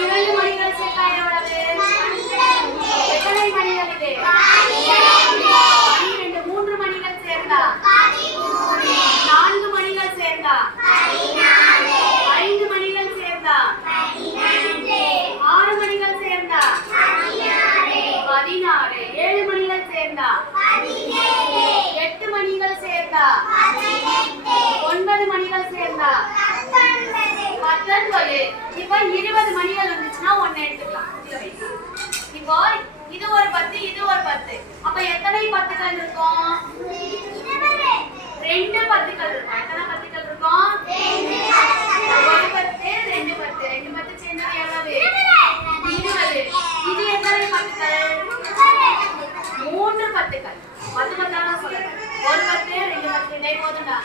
இரண்டு மணிகள் சேர்த்தா எவ்வளவு? எத்தனை மணிகள் இது? 12. மூன்று மணிகள் சேர்ந்தா? 4 மணிகள் சேர்ந்தா? 5 மணிகள் சேர்ந்தா? 6 மணிகள் சேர்ந்தா? 16. 7 மணிகள் சேர்ந்தா? 8 மணிகள் சேர்ந்தா? 9 மணிகள் சேர்ந்தா? 19. இப்ப 20 மணிகள் இருந்துச்சுன்னா ஒன்னு எடுத்துக்கலாம். இப்போ இது ஒரு 10, இது ஒரு 10. அப்ப எத்தனை 10கள் இருக்கும்? 2 10கள் இருக்கும். எத்தனை 10கள் இருக்கும்? 1 10, 2 10. 2 10 சேர்ந்தது எவ்வளவு? 20. இது எத்தனை 10கள்? 3 10கள். 10 10 சொல்லுங்க. 1 10, 2 10. போதும்டா.